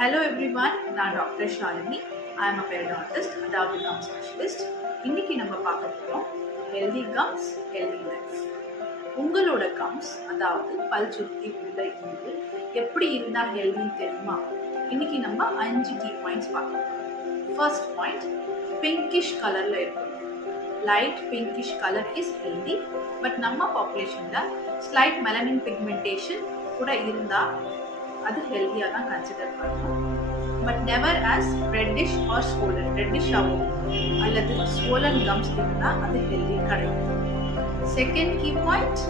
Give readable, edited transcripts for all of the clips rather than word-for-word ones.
Hello everyone, நான் doctor Shalini. I am a periodontist, அதாவது come specialist. இன்னைக்கு நம்ம பார்க்க போகிறோம் ஹெல்தி கம்ஸ் ஹெல்தி லைஃப். உங்களோட கம்ஸ் அதாவது பல் சுற்றி உள்ள ஈறு எப்படி இருந்தால் ஹெல்தின்னு தெரியுமா? இன்னைக்கு நம்ம 5 கீ பாயிண்ட்ஸ் பார்க்க போகிறோம். ஃபர்ஸ்ட் பாயிண்ட், பிங்கிஷ் கலரில் இருக்கும். Light pinkish colour is healthy. But நம்ம பாப்புலேஷனில் ஸ்லைட் மெலனின் பிக்மெண்டேஷன் கூட இருந்தால் அது ஹெல்தியாக தான் கன்சிடர் பண்ணுறோம். But never as reddish or swollen, reddish ஆகும் அல்லது ஸ்வோலன் கம்ஸ் இருந்தால் அது ஹெல்தி கிடையாது. Second key point,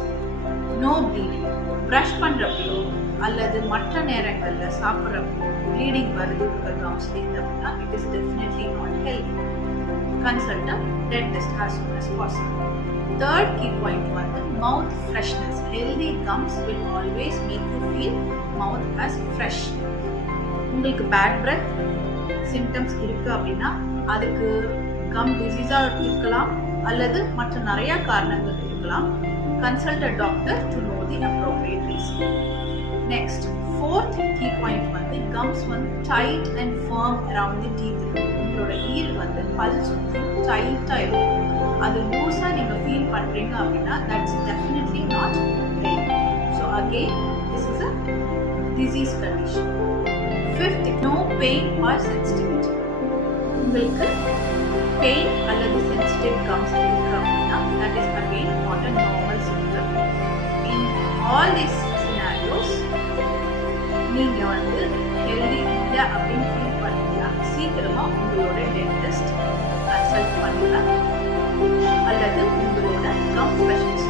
no bleeding. Brush பண்ணுறப்போ அல்லது மற்ற நேரங்களில் சாப்பிட்றப்போ ப்ளீடிங் வருது உங்கள் கம்ஸ் அப்படின்னா it is definitely not healthy. Consult a dentist as soon as possible. Third key point வந்து mouth freshness. Healthy gums will always make you feel mouth as fresh. உங்களுக்கு bad breath symptoms இருக்கு அப்படின்னா அதுக்கு come டிசீஸா இருக்கலாம் அல்லது மற்ற நிறைய காரணங்கள் இருக்கலாம். Consult a doctor to know the appropriate reason. Next, fourth key point வந்து gums வந்து tight and firm around the teeth. உங்களோட ஈறு வந்து பல் சுற்றி டைட்டா இருக்கும். அது லூஸா நீங்க ஃபீல் பண்றீங்க அப்படின்னா that's definitely not healthy. So again, this is a disease condition. Fifth, no pain or sensitivity. உங்களுக்கு pain அல்லது sensitive gums இருக்கு அப்படின்னா that is again not a normal symptom. In all these scenarios, நீங்க வந்து healthy இல்லை அப்படின்னு feel பண்ணீங்கன்னா சீக்கிரமா உங்களோட டென்டிஸ்ட் கன்சல்ட் பண்ணலாம் அல்லது உங்களோட கம் ஸ்பெஷலிஸ்ட்